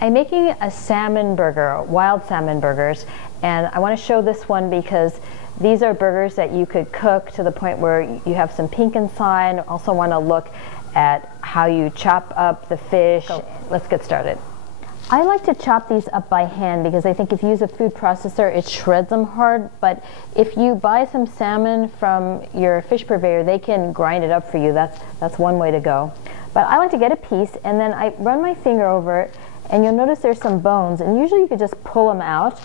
I'm making a salmon burger, wild salmon burgers, and I want to show this one because these are burgers that you could cook to the point where you have some pink inside. I also want to look at how you chop up the fish. So let's get started. I like to chop these up by hand because I think if you use a food processor, it shreds them hard. But if you buy some salmon from your fish purveyor, they can grind it up for you. That's one way to go. But I like to get a piece and then I run my finger over it, and you'll notice there's some bones. And usually you could just pull them out,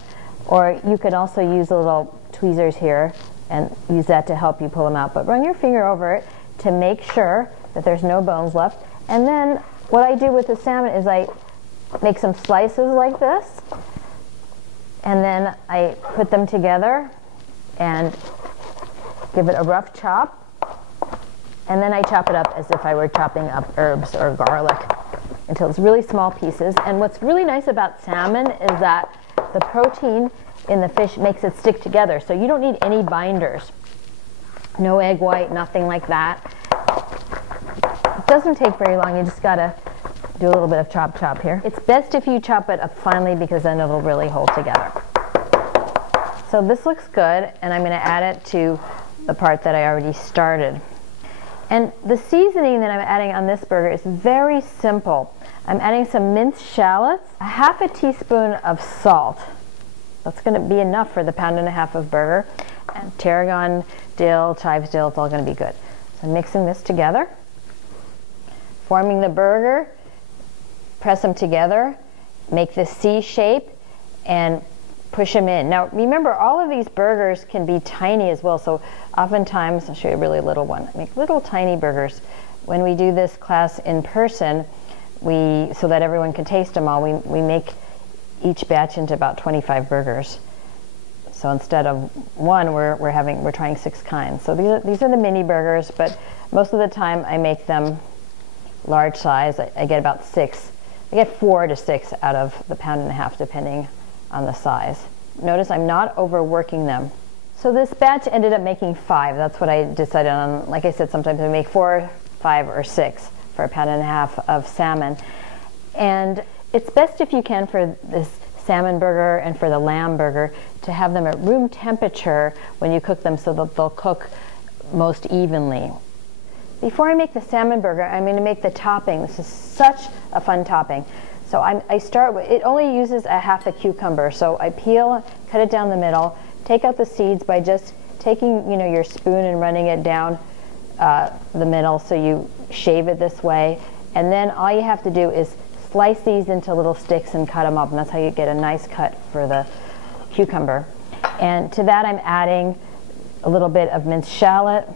or you could also use a little tweezers here and use that to help you pull them out. But run your finger over it to make sure that there's no bones left. And then what I do with the salmon is I make some slices like this, and then I put them together and give it a rough chop, and then I chop it up as if I were chopping up herbs or garlic until it's really small pieces. And what's really nice about salmon is that the protein in the fish makes it stick together, so you don't need any binders. No egg white, nothing like that. It doesn't take very long. You just gotta do a little bit of chop here. It's best if you chop it up finely because then it'll really hold together. So this looks good, and I'm going to add it to the part that I already started. And the seasoning that I'm adding on this burger is very simple. I'm adding some minced shallots, a half a teaspoon of salt. That's going to be enough for the pound and a half of burger. And tarragon, dill, chives dill, it's all going to be good. So I'm mixing this together, forming the burger, press them together, make this C shape, and push them in. Now remember, all of these burgers can be tiny as well, so oftentimes, I'll show you a really little one. I make little tiny burgers. When we do this class in person, so that everyone can taste them all, we make each batch into about 25 burgers. So instead of one, we're trying 6 kinds. So these are the mini burgers, but most of the time I make them large size. I get about 6. I get 4 to 6 out of the pound and a half, depending on the size. Notice I'm not overworking them. So this batch ended up making 5. That's what I decided on. Like I said, sometimes I make 4, 5, or 6 for a pound and a half of salmon. And it's best if you can for this salmon burger and for the lamb burger to have them at room temperature when you cook them so that they'll cook most evenly. Before I make the salmon burger, I'm going to make the topping. This is such a fun topping. So I start with, it only uses a half a cucumber. So I peel, cut it down the middle, take out the seeds by just taking your spoon and running it down the middle, so you shave it this way. And then all you have to do is slice these into little sticks and cut them up, and that's how you get a nice cut for the cucumber. And to that I'm adding a little bit of minced shallot,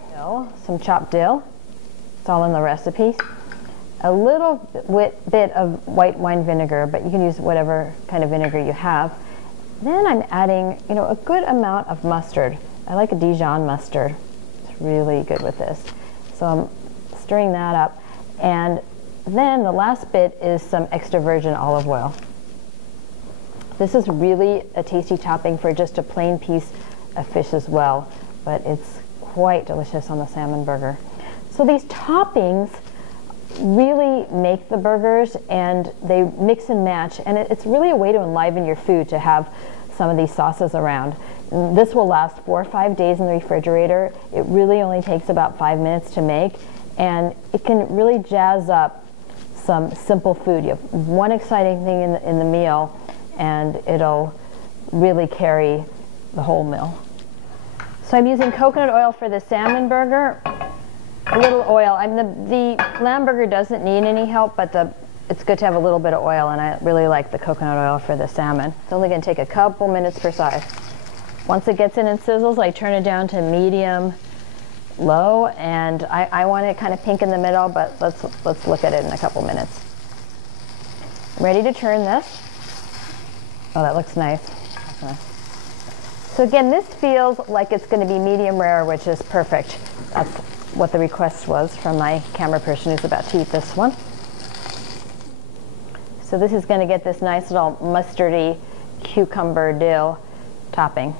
some chopped dill. It's all in the recipe. A little bit of white wine vinegar, but you can use whatever kind of vinegar you have. Then I'm adding, a good amount of mustard. I like a Dijon mustard. It's really good with this. So I'm stirring that up. And then the last bit is some extra virgin olive oil. This is really a tasty topping for just a plain piece of fish as well, but it's quite delicious on the salmon burger. So these toppings really make the burgers, and they mix and match, and it's really a way to enliven your food to have some of these sauces around. This will last 4 or 5 days in the refrigerator. It really only takes about 5 minutes to make, and it can really jazz up some simple food. You have one exciting thing in the meal, and it'll really carry the whole meal. So I'm using coconut oil for the salmon burger. A little oil. The lamb burger doesn't need any help, but it's good to have a little bit of oil, and I really like the coconut oil for the salmon. It's only going to take a couple minutes per side. Once it gets in and sizzles, I turn it down to medium low, and I want it kind of pink in the middle, but let's look at it in a couple minutes. I'm ready to turn this. Oh, that looks nice. So again, this feels like it's going to be medium rare, which is perfect. That's what the request was from my camera person who's about to eat this one. So this is going to get this nice little mustardy cucumber dill topping.